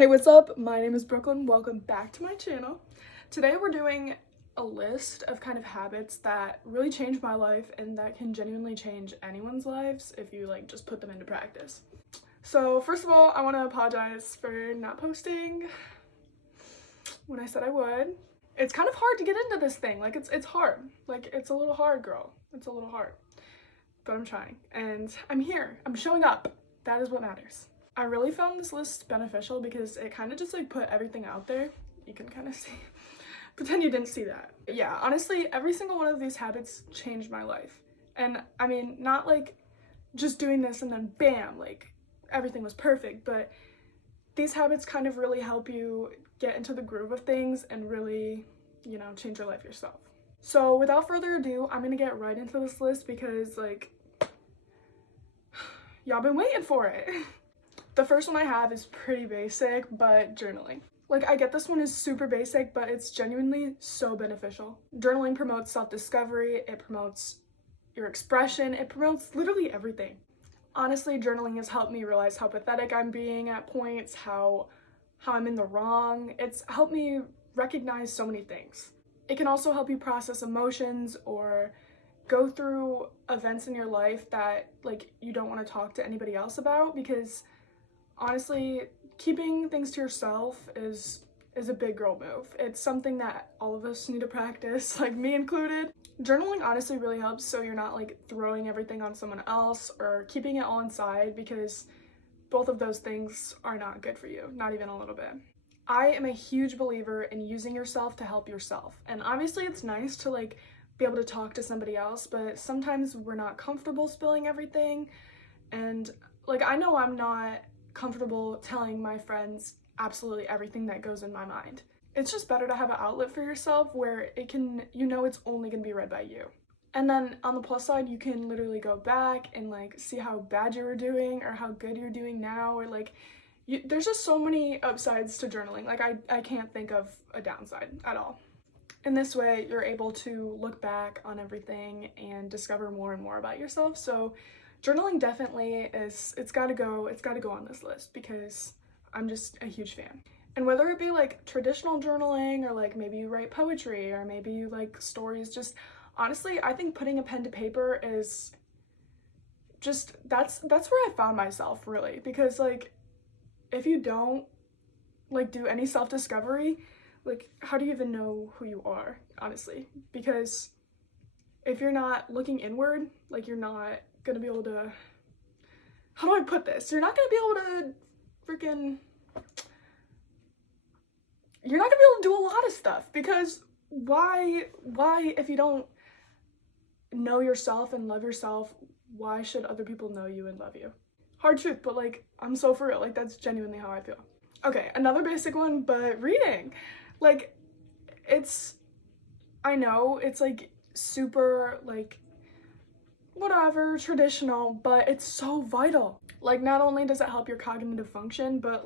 Hey, what's up? My name is Brooklyn. Welcome back to my channel. Today we're doing a list of kind of habits that really changed my life and that can genuinely change anyone's lives if you just put them into practice. So first of all, I want to apologize for not posting when I said I would. It's kind of hard to get into this thing. It's hard. It's a little hard, girl. It's a little hard. But I'm trying. And I'm here. I'm showing up. That is what matters. I really found this list beneficial because it kind of just put everything out there. You can kind of see. Pretend you didn't see that. Yeah, honestly, every single one of these habits changed my life. And I mean, not just doing this and then bam, everything was perfect, but these habits kind of really help you get into the groove of things and really, change your life yourself. So without further ado, I'm gonna get right into this list because y'all been waiting for it. The first one I have is pretty basic, but journaling. I get this one is super basic, but it's genuinely so beneficial. Journaling promotes self-discovery, it promotes your expression, it promotes literally everything. Honestly, journaling has helped me realize how pathetic I'm being at points, how I'm in the wrong. It's helped me recognize so many things. It can also help you process emotions or go through events in your life that you don't want to talk to anybody else about, because honestly, keeping things to yourself is a big girl move. It's something that all of us need to practice, me included. Journaling honestly really helps so you're not throwing everything on someone else or keeping it all inside, because both of those things are not good for you, not even a little bit. I am a huge believer in using yourself to help yourself. And obviously it's nice to be able to talk to somebody else, but sometimes we're not comfortable spilling everything. And I know I'm not comfortable telling my friends absolutely everything that goes in my mind. It's just better to have an outlet for yourself where it can, it's only gonna be read by you. And then on the plus side, you can literally go back and see how bad you were doing or how good you're doing now, or there's just so many upsides to journaling. I can't think of a downside at all. In this way, you're able to look back on everything and discover more and more about yourself. So journaling definitely it's gotta go on this list because I'm just a huge fan. And whether it be traditional journaling or maybe you write poetry or maybe you stories, just honestly, I think putting a pen to paper is just, that's where I found myself really, because if you don't do any self-discovery, how do you even know who you are, honestly? Because if you're not looking inward, you're not gonna be able to, how do I put this? You're not gonna be able to you're not gonna be able to do a lot of stuff, because why if you don't know yourself and love yourself, why should other people know you and love you? Hard truth, but I'm so for real, that's genuinely how I feel. Okay, another basic one, but reading. I know it's super whatever, traditional, but it's so vital. Not only does it help your cognitive function, but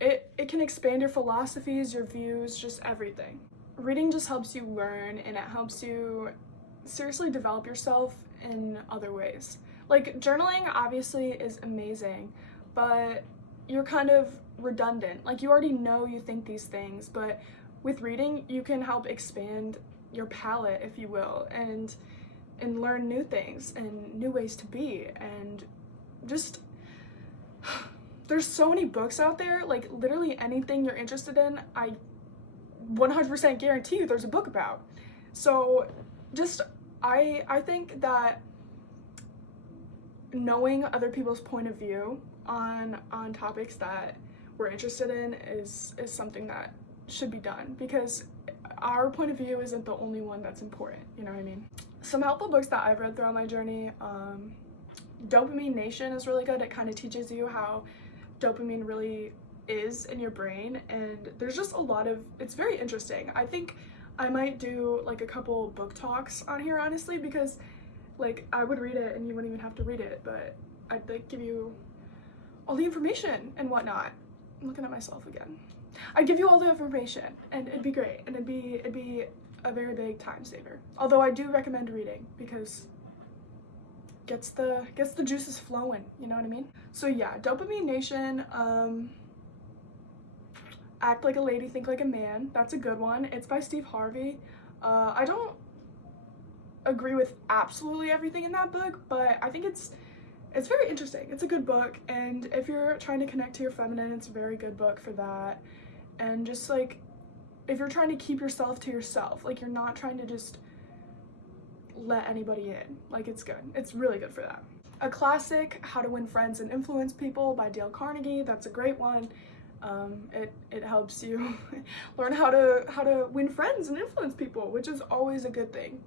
it can expand your philosophies, your views, just everything. Reading just helps you learn, and it helps you seriously develop yourself in other ways. Journaling obviously is amazing, but you're kind of redundant. You already know you think these things, but with reading, you can help expand your palette, if you will, and learn new things and new ways to be. And just there's so many books out there, literally anything you're interested in, I 100% guarantee you there's a book about. So just I think that knowing other people's point of view on topics that we're interested in is something that should be done, because our point of view isn't the only one that's important, you know what I mean? Some helpful books that I've read throughout my journey, Dopamine Nation is really good. It kind of teaches you how dopamine really is in your brain, and there's just a lot of, it's very interesting. I think I might do a couple book talks on here, honestly, because I would read it and you wouldn't even have to read it, but I'd give you all the information and whatnot. I'm looking at myself again. I'd give you all the information and it'd be great, and it'd be a very big time saver. Although I do recommend reading because gets the juices flowing, you know what I mean? So yeah, Dopamine Nation, Act Like a Lady, Think Like a Man. That's a good one. It's by Steve Harvey. I don't agree with absolutely everything in that book, but I think it's very interesting. It's a good book, and if you're trying to connect to your feminine, it's a very good book for that. And just like, if you're trying to keep yourself to yourself, like you're not trying to just let anybody in, like it's good. It's really good for that. A classic, How to Win Friends and Influence People by Dale Carnegie. That's a great one. It helps you learn how to win friends and influence people, which is always a good thing.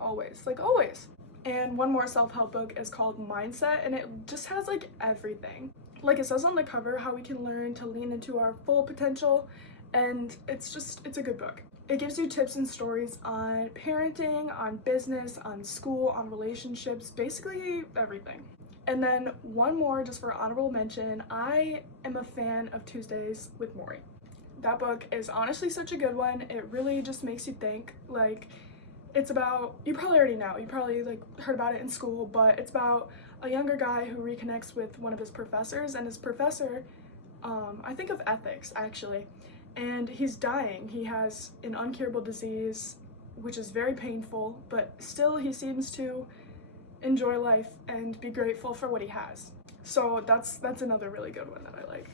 Always, like always. And one more self-help book is called Mindset, and it just has like everything. Like it says on the cover, how we can learn to lean into our full potential, and it's a good book. It gives you tips and stories on parenting, on business, on school, on relationships, basically everything. And then one more just for honorable mention, I am a fan of Tuesdays with Morrie. That book is honestly such a good one. It really just makes you think. Like, it's about, you probably already know, you probably like heard about it in school, but it's about a younger guy who reconnects with one of his professors, and his professor, I think of ethics actually, and he's dying. He has an uncurable disease, which is very painful, but still he seems to enjoy life and be grateful for what he has. So that's another really good one that I like.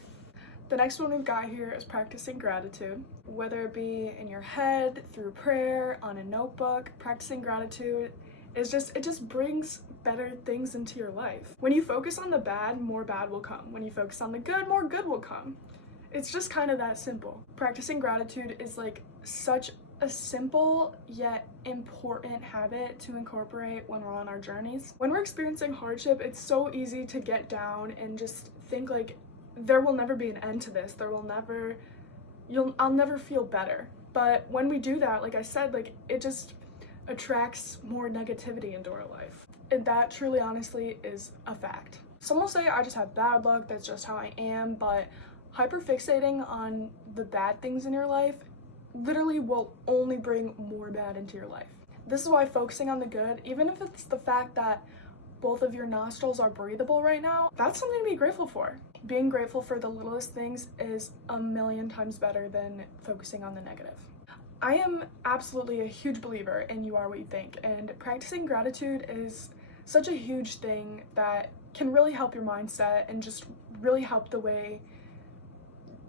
The next one we've got here is practicing gratitude. Whether it be in your head, through prayer, on a notebook, practicing gratitude is it just brings better things into your life. When you focus on the bad, more bad will come. When you focus on the good, more good will come. It's just kind of that simple. Practicing gratitude is like such a simple yet important habit to incorporate when we're on our journeys. When we're experiencing hardship, it's so easy to get down and just think like, there will never be an end to this. I'll never feel better. But when we do that, like I said, like it just attracts more negativity into our life. And that truly, honestly, is a fact. Some will say I just have bad luck, that's just how I am, but hyperfixating on the bad things in your life literally will only bring more bad into your life. This is why focusing on the good, even if it's the fact that both of your nostrils are breathable right now, that's something to be grateful for. Being grateful for the littlest things is a million times better than focusing on the negative. I am absolutely a huge believer in you are what you think, and practicing gratitude is such a huge thing that can really help your mindset and just really help the way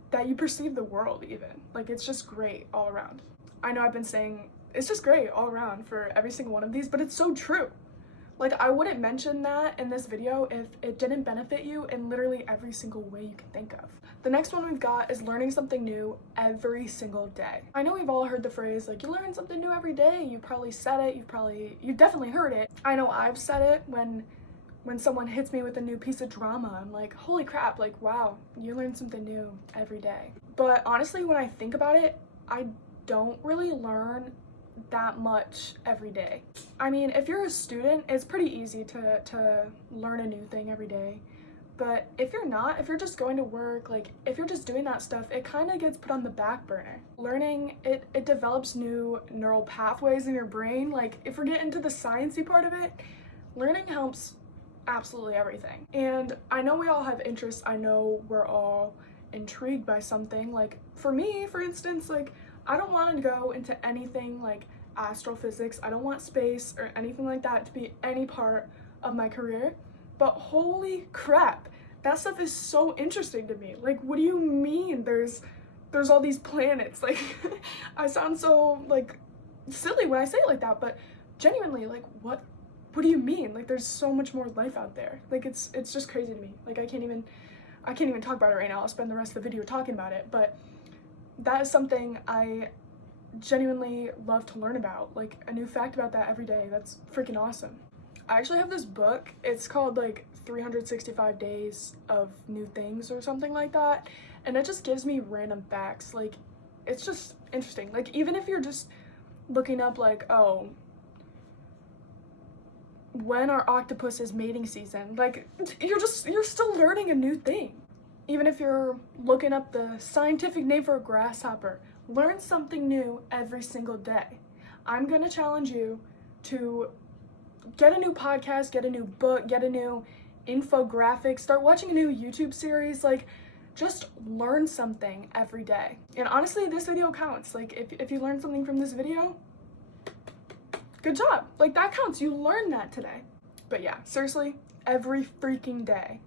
that you perceive the world even. Like it's just great all around. I know I've been saying it's just great all around for every single one of these, but it's so true. Like I wouldn't mention that in this video if it didn't benefit you in literally every single way you can think of. The next one we've got is learning something new every single day. I know we've all heard the phrase like you learn something new every day. You probably said it, you've definitely heard it. I know I've said it when someone hits me with a new piece of drama. I'm like, holy crap, like wow, you learn something new every day. But honestly, when I think about it, I don't really learn that much every day. I mean, if you're a student, it's pretty easy to learn a new thing every day. But if you're not, if you're just going to work, like if you're just doing that stuff, it kind of gets put on the back burner. Learning, it develops new neural pathways in your brain. Like if we're getting into the sciencey part of it, learning helps absolutely everything. And I know we all have interests. I know we're all intrigued by something. Like for me, for instance, like I don't want to go into anything like astrophysics. I don't want space or anything like that to be any part of my career. But holy crap, that stuff is so interesting to me. Like, what do you mean there's all these planets? Like, I sound so like silly when I say it like that, but genuinely, like what do you mean? Like there's so much more life out there. Like it's just crazy to me. Like I can't even talk about it right now. I'll spend the rest of the video talking about it, but that is something I genuinely love to learn about. Like a new fact about that every day. That's freaking awesome. I actually have this book. It's called like 365 Days of New Things or something like that. And it just gives me random facts. Like it's just interesting. Like even if you're just looking up like, oh, when are octopus's mating season? Like you're still learning a new thing. Even if you're looking up the scientific name for a grasshopper, learn something new every single day. I'm gonna challenge you to get a new podcast, get a new book, get a new infographic, start watching a new YouTube series. Like just learn something every day. And honestly, this video counts. Like, if you learn something from this video, good job. Like, that counts. You learned that today. But yeah, seriously, every freaking day,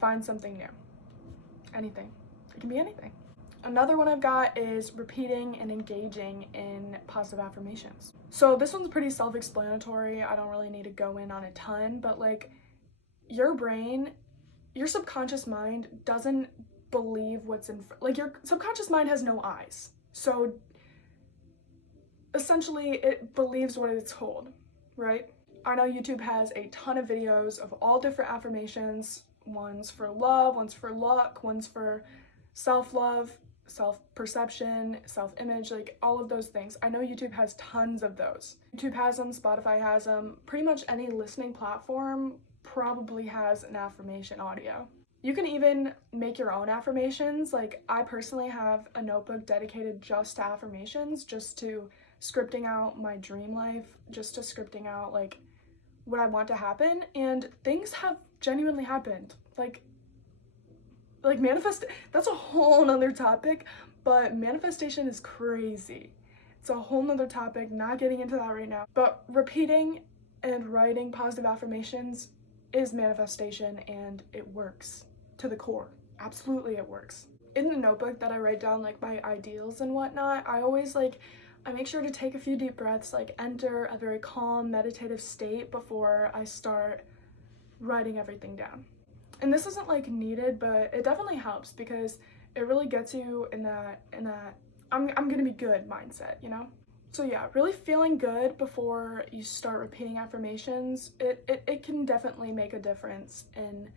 find something new. Anything. It can be anything. Another one I've got is repeating and engaging in positive affirmations. So this one's pretty self-explanatory. I don't really need to go in on a ton, but like, your brain, your subconscious mind doesn't believe what's like, your subconscious mind has no eyes. So essentially it believes what it's told, right? I know YouTube has a ton of videos of all different affirmations. One's for love, one's for luck, one's for self-love, self-perception, self-image, like all of those things. I know YouTube has tons of those. YouTube has them, Spotify has them, pretty much any listening platform probably has an affirmation audio. You can even make your own affirmations. Like, I personally have a notebook dedicated just to affirmations, just to scripting out my dream life, just to scripting out like what I want to happen, and things have genuinely happened. Like that's a whole nother topic, but manifestation is crazy. It's a whole nother topic, not getting into that right now. But repeating and writing positive affirmations is manifestation, and it works to the core. Absolutely it works. In the notebook that I write down like my ideals and whatnot, I always I make sure to take a few deep breaths, like enter a very calm meditative state before I start writing everything down. And this isn't like needed, but it definitely helps because it really gets you in that I'm gonna be good mindset, you know? So yeah, really feeling good before you start repeating affirmations, it can definitely make a difference in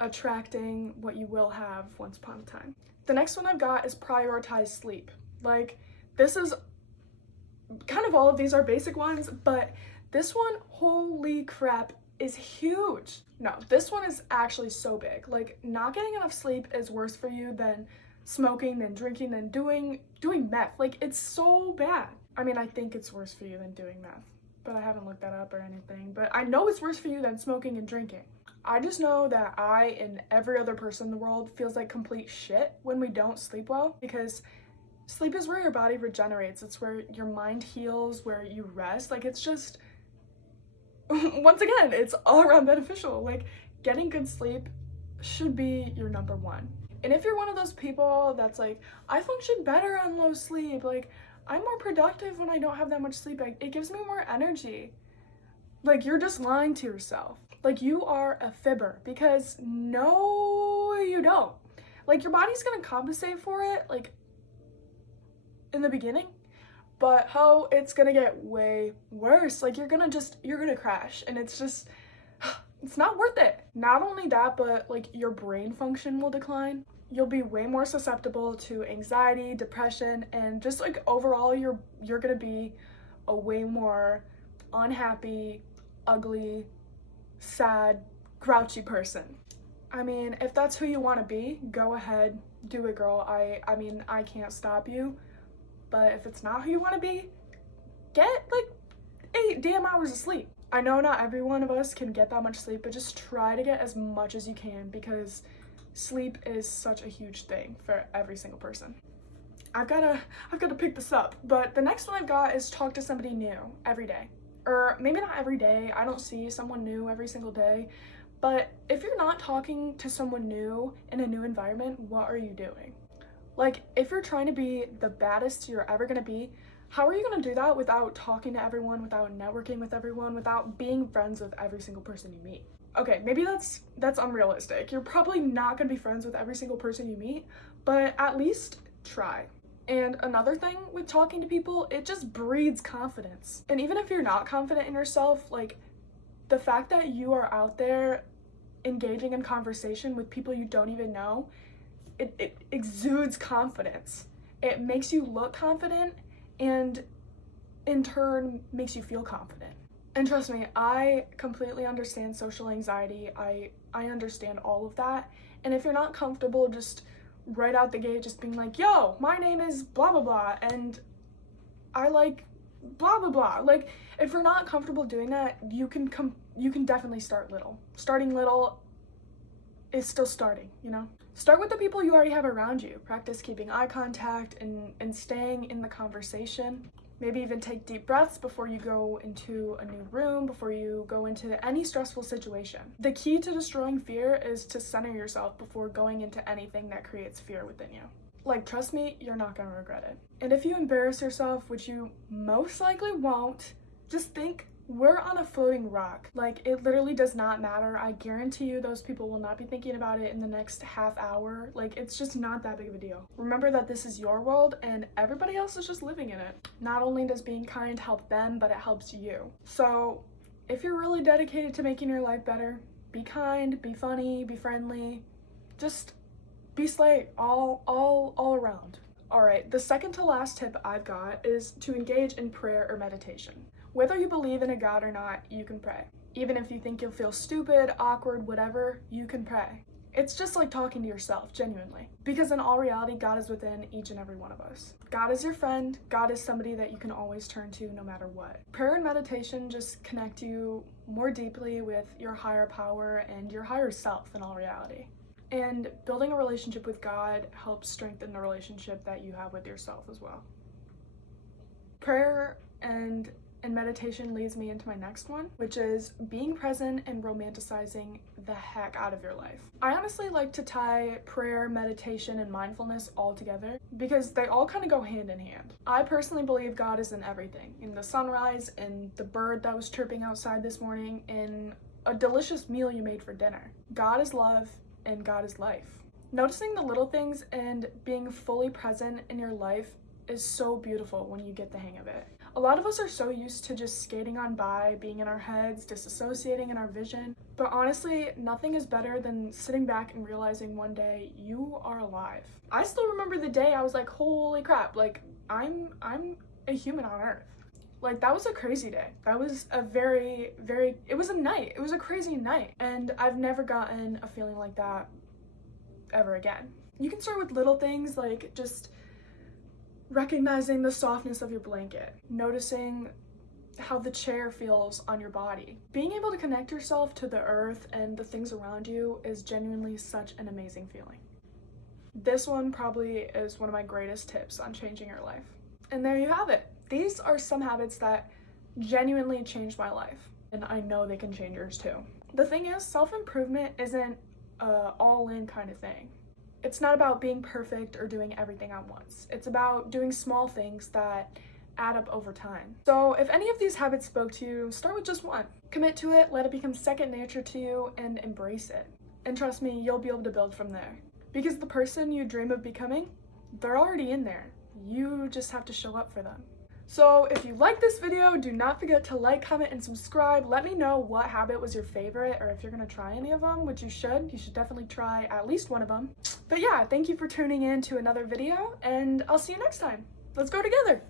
attracting what you will have once upon a time. The next one I've got is prioritize sleep. Like, this is kind of, all of these are basic ones, but this one, holy crap, is huge. No, this one is actually so big. Like, not getting enough sleep is worse for you than smoking, than drinking, than doing meth. Like, it's so bad. I mean, I think it's worse for you than doing meth, but I haven't looked that up or anything. But I know it's worse for you than smoking and drinking. I just know that I and every other person in the world feels like complete shit when we don't sleep well, because sleep is where your body regenerates. It's where your mind heals, where you rest. Like, it's just, once again, it's all around beneficial. Like, getting good sleep should be your number one. And if you're one of those people that's like, I function better on low sleep, like, I'm more productive when I don't have that much sleep, it gives me more energy. Like, you're just lying to yourself. Like, you are a fibber, because no, you don't. Like, your body's gonna compensate for it, like, in the beginning, but it's gonna get way worse. Like, you're gonna crash, and it's just, it's not worth it. Not only that, but like, your brain function will decline. You'll be way more susceptible to anxiety, depression, and just like overall you're gonna be a way more unhappy, ugly, sad, grouchy person. I mean, if that's who you want to be, go ahead, do it, girl. I mean, I can't stop you. But if it's not who you want to be, get like 8 damn hours of sleep. I know not every one of us can get that much sleep, but just try to get as much as you can, because sleep is such a huge thing for every single person. I've got to pick this up, but the next one I've got is talk to somebody new every day. Or maybe not every day. I don't see someone new every single day, but if you're not talking to someone new in a new environment, what are you doing? Like, if you're trying to be the baddest you're ever gonna be, how are you gonna do that without talking to everyone, without networking with everyone, without being friends with every single person you meet? Okay, maybe that's unrealistic. You're probably not gonna be friends with every single person you meet, but at least try. And another thing with talking to people, it just breeds confidence. And even if you're not confident in yourself, like, the fact that you are out there engaging in conversation with people you don't even know, it exudes confidence. It makes you look confident, and in turn makes you feel confident. And trust me, I completely understand social anxiety. I understand all of that. And if you're not comfortable just right out the gate just being like, yo, my name is blah blah blah and I like blah blah blah, like, if you're not comfortable doing that, you can definitely start little. Starting little is still starting, you know? Start with the people you already have around you. Practice keeping eye contact and staying in the conversation. Maybe even take deep breaths before you go into a new room, before you go into any stressful situation. The key to destroying fear is to center yourself before going into anything that creates fear within you. Like, trust me, you're not gonna regret it. And if you embarrass yourself, which you most likely won't, just think, we're on a floating rock. Like, it literally does not matter. I guarantee you those people will not be thinking about it in the next half hour. Like, it's just not that big of a deal. Remember that this is your world and everybody else is just living in it. Not only does being kind help them, but it helps you. So if you're really dedicated to making your life better, be kind, be funny, be friendly, just be slay all around. All right, the second to last tip I've got is to engage in prayer or meditation. Whether you believe in a God or not, you can pray. Even if you think you'll feel stupid, awkward, whatever, you can pray. It's just like talking to yourself, genuinely. Because in all reality, God is within each and every one of us. God is your friend. God is somebody that you can always turn to no matter what. Prayer and meditation just connect you more deeply with your higher power and your higher self in all reality. And building a relationship with God helps strengthen the relationship that you have with yourself as well. Prayer and meditation leads me into my next one, which is being present and romanticizing the heck out of your life. I honestly like to tie prayer, meditation, and mindfulness all together because they all kind of go hand in hand. I personally believe God is in everything, in the sunrise, in the bird that was chirping outside this morning, in a delicious meal you made for dinner. God is love and God is life. Noticing the little things and being fully present in your life is so beautiful when you get the hang of it. A lot of us are so used to just skating on by, being in our heads, disassociating in our vision, but honestly, nothing is better than sitting back and realizing one day you are alive. I still remember the day I was like, holy crap, like I'm a human on Earth. Like, that was a crazy day. That was a it was a night. It was a crazy night. And I've never gotten a feeling like that ever again. You can start with little things like just recognizing the softness of your blanket, noticing how the chair feels on your body. Being able to connect yourself to the earth and the things around you is genuinely such an amazing feeling. This one probably is one of my greatest tips on changing your life. And there you have it. These are some habits that genuinely changed my life, and I know they can change yours too. The thing is, self-improvement isn't an all-in kind of thing. It's not about being perfect or doing everything at once. It's about doing small things that add up over time. So if any of these habits spoke to you, start with just one. Commit to it, let it become second nature to you, and embrace it. And trust me, you'll be able to build from there. Because the person you dream of becoming, they're already in there. You just have to show up for them. So if you like this video, do not forget to like, comment, and subscribe. Let me know what habit was your favorite, or if you're gonna try any of them, which you should. You should definitely try at least one of them. But yeah, thank you for tuning in to another video, and I'll see you next time. Let's go together.